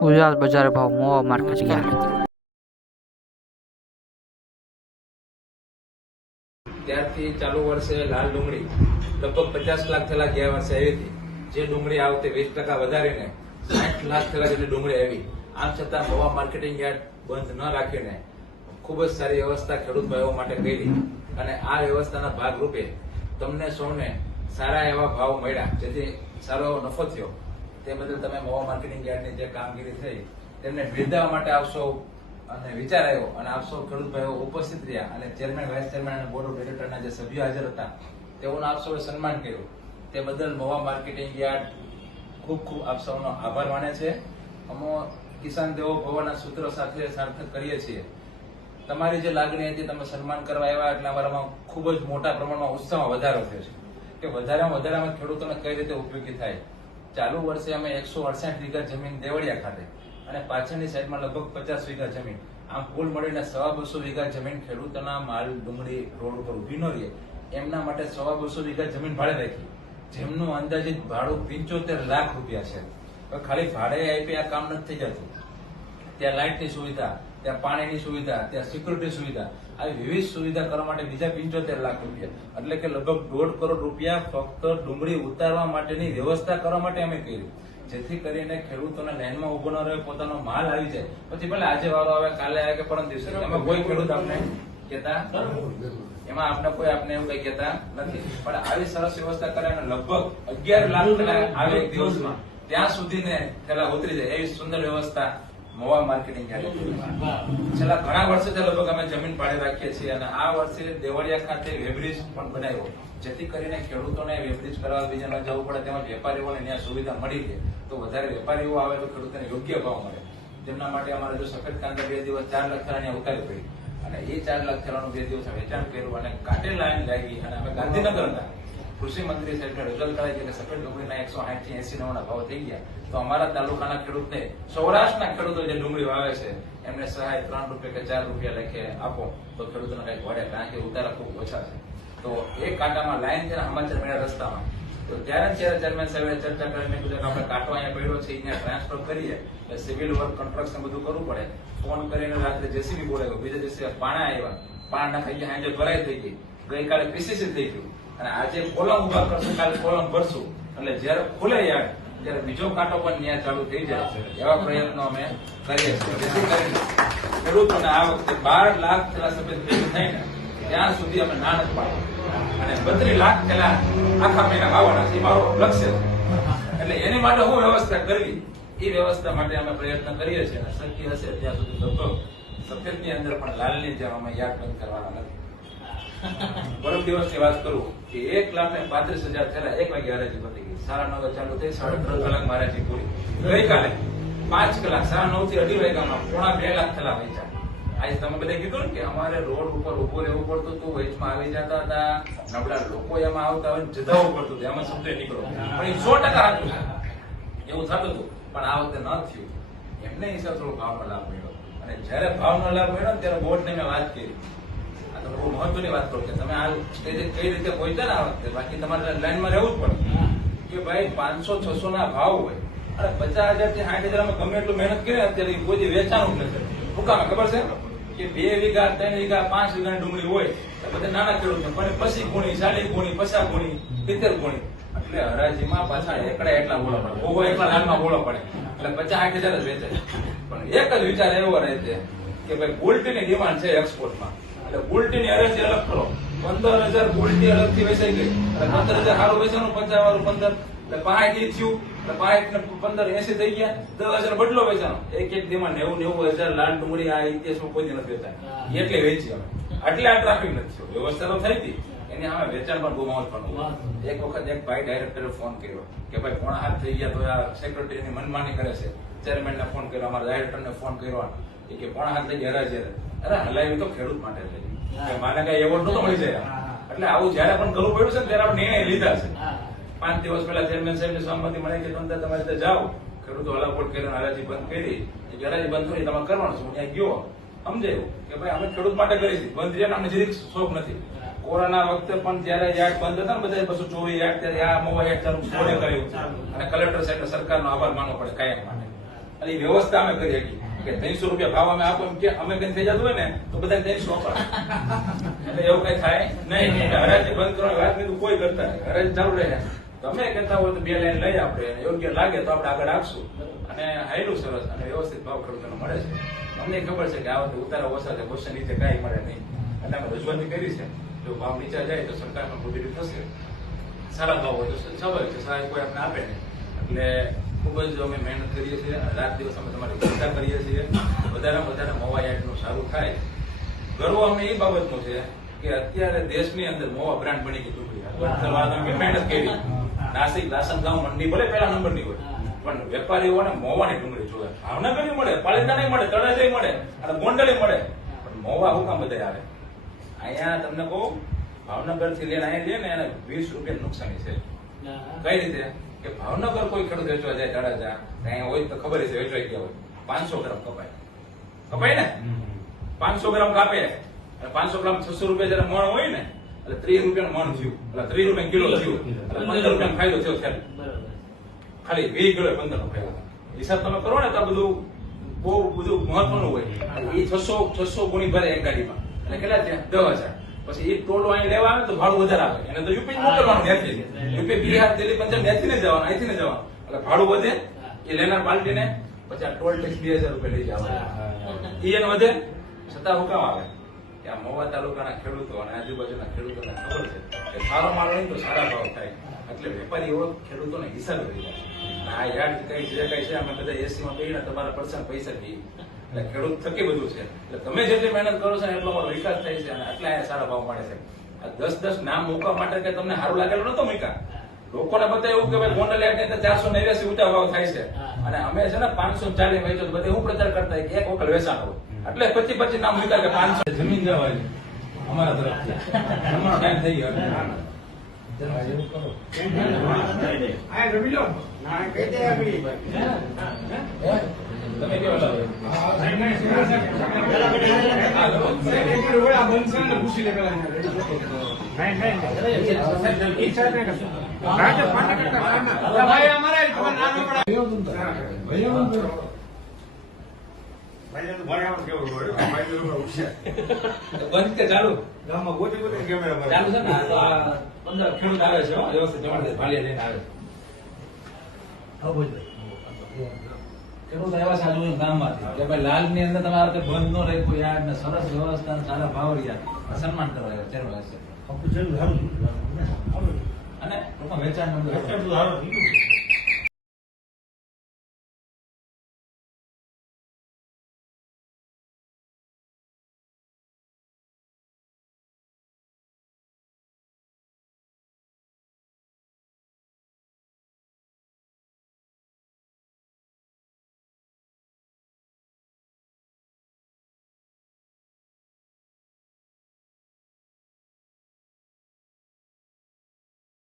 ગુજરાત બજાર ભાવ મોવા market yard ત્યારથી ચાલુ વર્ષે લાલ ડુંગળી, લગભગ પચાસ લાખ થયેલા ગયા વર્ષે આવી હતી. જે ડુંગળી આ વીસ ટકા વધારીને સાઠ લાખ થયેલા જેટલી ડુંગળી આવી. આમ છતાં મોવા માર્કેટિંગ યાર્ડ બંધ ન રાખીને ખૂબ જ સારી વ્યવસ્થા ખેડૂત ભાઈઓ માટે કરી અને આ વ્યવસ્થાના ભાગરૂપે તમને સૌને સારા એવા ભાવ મળ્યા, જેથી સારો એવો નફો થયો. તે બદલ તમે મવા માર્કેટિંગ યાર્ડની જે કામગીરી થઈ, તેમને બિરદાવવા માટે આપશો અને વિચાર આવ્યો. અને આપશો ખેડૂત ભાઈઓ ઉપસ્થિત રહ્યા. અને ચેરમેન, વાઇસ ચેરમેન અને બોર્ડ ઓફ ડિરેક્ટરના જે સભ્યો હાજર હતા, તેઓનું આપ સન્માન કર્યું. તે બદલ મવા માર્કેટિંગ યાર્ડ ખૂબ ખૂબ આપ સૌનો આભાર માને છે. અમો કિસાન દેવો ભવાના સૂત્રો સાથે સાર્થક કરીએ છીએ. તમારી જે લાગણી હતી તમે સન્માન કરવા આવ્યા એટલે અમારામાં ખૂબ જ મોટા પ્રમાણમાં ઉત્સાહમાં વધારો થયો છે. કે વધારેમાં વધારામાં ખેડૂતોને કઈ રીતે ઉપયોગી થાય? ચાલુ વર્ષે અમે એકસો અડસઠ વીઘા જમીન દેવળિયા ખાતે અને પાછળની સાઈડમાં લગભગ પચાસ વીઘા જમીન, આમ કુલ મળીને સવા બસો વીઘા જમીન ખેડૂતોના માલ, ડુંગળી, રોડ ઉપર ઊભી ન રહે, એમના માટે સવા બસો વીઘા જમીન ભાડે રાખી. જેમનું અંદાજિત ભાડું પંચોતેર લાખ રૂપિયા છે. ખાલી ભાડે આપી આ કામ નથી થઈ જતું ત્યાં લાઇટની સુવિધા ત્યાં પાણીની સુવિધા ત્યાં સિક્યુરિટી સુવિધા. આવી વિવિધ સુવિધા કરવા માટે બીજા પંચોતેર લાખ રૂપિયા. એટલે કે લગભગ દોઢ કરોડ રૂપિયા ફક્ત ડુંગળી ઉતારવા માટેની વ્યવસ્થા કરવા માટે અમે કર્યું જેથી કરીને ખેડૂતોને લાઈનમાં ઊભો ન રહે પોતાનો માલ આવી જાય. પછી ભલે આજે વારો આવે કાલે આવે કે પરમ દિવસે. એમાં કોઈ ખેડૂત આપણે કહેતા એમાં આપણે કોઈ આપણે એવું કઈ કહેતા નથી. પણ આવી સરસ વ્યવસ્થા કરે અને લગભગ અગિયાર લાખ આવે એક દિવસમાં. ત્યાં સુધી ને પેલા ઉતરી જાય. એવી સુંદર વ્યવસ્થા મોવા માર્કેટિંગ છેલ્લા ઘણા વર્ષોથી લગભગ અમે જમીન ભાડે રાખીએ છીએ અને આ વર્ષે દેવળિયા ખાતે વેબ્રિજ પણ બનાવ્યો. જેથી કરીને ખેડૂતોને વેબ્રિજ કરવા બીજા જવું પડે, તેમજ વેપારીઓને ત્યાં સુવિધા મળી રહે. તો વધારે વેપારીઓ આવે તો ખેડૂતોને યોગ્ય ભાવ મળે. તેમના માટે અમારે જો સફેદ કાંદા બે દિવસ, ચાર લાખ થેલાની ઉતારી પડી. અને એ ચાર લાખ થેલાનું બે દિવસ વેચાણ કર્યું અને કાટેલ લાઈન લાગી અને અમે ગાંધીનગર હતા કૃષિ મંત્રી સાહેબ રિઝલ્ટ છે કે સફેદ ડુંગળીના એકસો આઠથી એસી નવના ભાવ થઈ ગયા. તો અમારા તાલુકાના ખેડૂતને સૌરાષ્ટ્રના ખેડૂતો જે ડુંગળી વાવે છે, એમને સહાય ત્રણ રૂપિયા કે ચાર રૂપિયા લેખે આપો, તો ખેડૂતોને કઈ વળે કારણ કે ઉતારા ખૂબ ઓછા છે. તો એક કાંટામાં લાઈન છે હમાચર મેળા રસ્તામાં. તો ત્યારે ત્યારે ચેરમેન સાહેબે ચર્ચા કરીને કીધું કે આપણે કાંટો અહીંયા પડ્યો છે અહીંયા ટ્રાન્સફર કરીએ, એટલે સિવિલ વર્ક કોન્ટ્રાક્ટ બધું કરવું પડે. ફોન કરીને રાત્રે જેસીબી બોલાવ્યો, બીજા દિવસે પાણા આવ્યા. પાણા નાખાઈ ગયા સાંજે ભરાઈ થઈ ગઈ. ગઈકાલે પીસીસી થઈ ગયું. અને આજે કોલમ ઊભા કરશું, કાલે કોલમ ભરશું. એટલે જ્યારે ખુલે યાર, ત્યારે બીજો કાંટો પણ ન્યાય ચાલુ થઈ જાય એવા પ્રયત્નો અમે કરીએ છીએ. જેથી કરીને ખેડૂતોને આ વખતે બાર લાખ પેલા સફેદ ભેગું થઈને ત્યાં સુધી અમે ના નથી અને બત્રીસ લાખ પેલા આખા મહિના વાવવાના છે. મારો લક્ષ્ય છે. એટલે એની માટે હું વ્યવસ્થા કરવી. એ વ્યવસ્થા માટે અમે પ્રયત્ન કરીએ છીએ. અને શક્ય હશે ત્યાં સુધી લગભગ સફેદની અંદર પણ લાલની જેમ અમે યાદ બંધ કરવાના નથી. પરમ દિવસની વાત કરું કે એક લાખ ને પાંત્રીસ હજાર થયેલા એક વાગે હરાજી પતી ગઈ. સાડા નવ ચાલુ થઈ, સાડા ત્રણ કલાક મારાજી પૂરી ગઈકાલે પાંચ કલાક, સાડા નવથી અઢી વાગ્યામાં પોણા બે લાખ થયેલા વેચાણ આજે તમે બધા કીધું ને કે અમારે રોડ ઉપર ઊભો રહેવું પડતું હતું, વચમાં આવી જતા હતા. નબળા લોકો એમાં આવતા હોય જધાવવું પડતું હતું, એમાં શબ્દ નીકળો પણ એ સો ટકા હતું એવું થતું હતું, પણ આ વખતે ન થયું. એમને હિસાબ થોડો ભાવનો લાભ મળ્યો. અને જ્યારે ભાવનો લાભ મળ્યો ત્યારે ત્યારે બોર્ડને મેં વાત કરી. આ તો બહુ મહત્વની વાત કરું કે તમે આ સ્ટેજે કઈ રીતે પહોંચ્યા ને આ વખતે? બાકી તમારે લાઈનમાં રહેવું જ પડે. કે ભાઈ પાંચસો, છસો ના ભાવ હોય અને પચાસ હજારથી સાઠ હજાર ગમે એટલું મહેનત કરીએ અત્યારે કોઈ વેચાણ વેચાણું છે શું ખબર છે? કે બે વીઘા, ત્રણ વીઘા, પાંચ વીઘા ડુંગળી હોય, તો બધા નાના ખેડૂત પણ પસી ગુણી સાડી ગુણી, પચાસ ગુણી, સિત્તેર ગુણી. એટલે હરાજીમાં પાછા એકડા એટલા બોલા પડે. ઓગો એકલા લાલમાં બોલા પડે. એટલે પચાસ, સાઠ હજાર જ વેચાય. પણ એક જ વિચાર એવો રહે છે કે ભાઈ ગોલ્ડની ડિમાન્ડ છે એક્સપોર્ટમાં એટલે બુલટીની અરજી અલગ કરો. પંદર હજાર બુલટી અલગથી વેચાઈ ગઈ. એટલે પંદર હજાર સારું વેચાણું પચાસ વાળું પંદર. એટલે પાંચ થયું. એટલે પાંચ ને પંદર એસી થઈ ગયા. દસ હજાર બદલો વેચાણો. એક એક દીમાં નેવું નેવું હજાર લાલ ડુંગળી આ ઇતિહાસમાં કોઈ નથી વેચાય. એટલે વેચી અમે. એટલે આ ટ્રાફિક નથી થયો. વ્યવસ્થા તો થઈ હતી. એની અમે વેચાણ પણ બહુ પણ એક વખત એક ભાઈ ડાયરેક્ટરે ફોન કર્યો કે ભાઈ કોણ હાથ થઈ ગયા તો આ સેક્રેટરીની મનમાની કરે છે. ચેરમેનને ફોન કર્યો. અમારા ડાયરેક્ટરને ફોન કર્યો એ કે કોણ હાથ થઈ ગયા હરાજી. અરે હલાવી તો ખેડૂત માટે છે માને કઈ એવોર્ડ નતો મળી જાય. એટલે આવું જયારે પણ કરવું પડ્યું છે ત્યારે આપણે નિર્ણય લીધા છે. પાંચ દિવસ પહેલા ચેરમેન સાહેબની સહમતિ મળે કે તમે તમારી રીતે જાઓ. ખેડૂતો હલાકોટ કરીને હરાજી બંધ કરી. એ હરાજી બંધ કરી તમારે કરવાનું છે. હું ત્યાં ગયો. સમજાયું? કે ભાઈ અમે ખેડૂત માટે કરી છે. બંધ રહ્યા અમને જરીક શોખ નથી. કોરોના વખતે પણ જયારે યાર્ડ બંધ હતા ને બધા બસો ચોવીસ યાર્ડ ત્યારે આ મોવા યાર્ડ ચાલુ કર્યું? અને કલેક્ટર સાહેબ સરકારનો આભાર માનવો પડે કાયમ માટે. અને એ વ્યવસ્થા અમે કરી શકીએ કે ત્રણસો રૂપિયા ભાવ અમે આપો એમ કે અમે કઈ થઈ જતું હોય ને તો બધા ત્રણસો અપાય એટલે એવું કઈ થાય નહીં. હરાજી બંધ કરવાની વાત નહીં કોઈ કરતા હરાજી ચાલુ રહે. તમે કહેતા હોય તો બે લાઈન લઈ આપણે યોગ્ય લાગે તો આપણે આગળ આપશું. અને હાયલું સરસ અને વ્યવસ્થિત ભાવ ખેડૂતોને મળે છે. અમને ખબર છે કે આ વખતે ઉતારા ઓછા છે ક્વેશ્ચન નીચે કાંઈ મળે નહીં. એટલે અમે રજૂઆત કરી છે. જો ભાવ નીચા જાય તો સરકારમાં પોઝિટિવ થશે. સારા ભાવ હોય તો સ્વાભાવિક છે. સારા કોઈ આપણે આપે નહીં. એટલે ખૂબ જ અમે મહેનત કરીએ છીએ. રાત દિવસ અમે તમારી ચિંતા કરીએ છીએ. વધારેમાં વધારે મોવા યાર્ડનું સારું થાય. ગર્વ અમે એ બાબતનો છે કે અત્યારે દેશની અંદર મોવા બ્રાન્ડ બની ગઈ અમે મહેનત કરી. નાસિક લાસનગાંવ મંડી ભલે પહેલા નંબરની હોય પણ વેપારીઓને મોવાની ડુંગળી જોવે. ભાવનગર મળે પાલિતા નહીં મળે તળાજા મળે અને ગોંડલે મળે. પણ મોવા હું કામ બધા આવે? અહીંયા તમને કહું ભાવનગરથી લઈને અહીંયા લે ને એને વીસ રૂપિયા નુકસાની છે. કઈ રીતે? કે ભાવનગર કોઈ ખેડૂત વેચવા જાય તળાજા અહીંયા હોય તો ખબર છે વેચવાઈ ગયા હોય. પાંચસો ગ્રામ કપાય. કપાય ને? પાંચસો ગ્રામ કાપે. અને પાંચસો ગ્રામ છસો રૂપિયા જયારે મણ હોય ને એટલે ત્રીસ રૂપિયા મણ થયું. એટલે ત્રીસ રૂપિયા કિલો થયું. એટલે પંદર રૂપિયા ફાયદો થયો છે ખાલી વીસ કિલો પંદર નો ફાયદો હિસાબ તમે કરો ને તો બધું બહુ બધું મહત્વનું હોય. એ છસો છસો ગુણી ભરે એક ગાડીમાં. એટલે કેટલા થયા? દસ હજાર. પછી એક ટોટો અહીં લેવા આવે તો ભાડું વધારે આવે. એને તો યુપી મોકલવાનું ત્યાંથી. યુપી બિહાર દિલ્હી પંજાબ ત્યાંથી ને જવાનું અહીંથી ને જવાનું. એટલે ભાડું વધે એ લેનાર પાર્ટીને પછી આ ટોલ ટેક્સ બે હજાર રૂપિયા લઈ જવા ઈ એને વધે છતાં હું કામ આવે? કે આ મોવા તાલુકાના ખેડૂતો અને આજુબાજુના ખેડૂતોને ખબર છે કે સારો માલ હોય ને તો સારા ભાવ થાય. એટલે વેપારીઓ ખેડૂતોને હિસાબ કરી દે આ યાર્ડ કઈ જે કઈ છે અમે બધા એસી માં કહીને તમારા પર્સન પૈસા દઈએ એટલે ખેડૂત થકી બધું છે. એટલે તમે જેટલી મહેનત કરો છો એટલો મારો વિકાસ થાય છે અને આટલા અહીંયા સારા ભાવ મળે છે. આ દસ દસ નામ મૂકવા માટે કે તમને સારું લાગેલું નતો મૂક્યા? લોકોને બધા એવું કે ભાઈ ગોંડલ યાર્ડની ચારસો નેવ્યાસી ઊંચા ભાવ થાય છે. અને અમે છે ને પાંચસો ચાલીસ વેચો બધે હું પ્રચાર કરતા હોય કે એક વખત વેચાણ હોય એટલે પછી પછી નામ મૂક્યા કે પાંચસો. જમીન જવાની અમારા તરફથી. અમારો ટાઈમ થઈ ગયો. તમે કેવો લાગે બંધ કે ચાલુ? ચાલુ છે ને? પંદર ખેડૂત આવે છે વ્યવસ્થિત જમાડે ભાલિયા લઈને આવે ખેડૂત આવ્યા છે આજુ ગામમાંથી. કે ભાઈ લાલની અંદર તમારે તે બંધ નો રાખ્યો યાર ને સરસ વ્યવસ્થા ને સારા ભાવ રહ્યા. સન્માન કરવા આવ્યા ચેરમેન સાહેબ. અને વેચાણ નંબર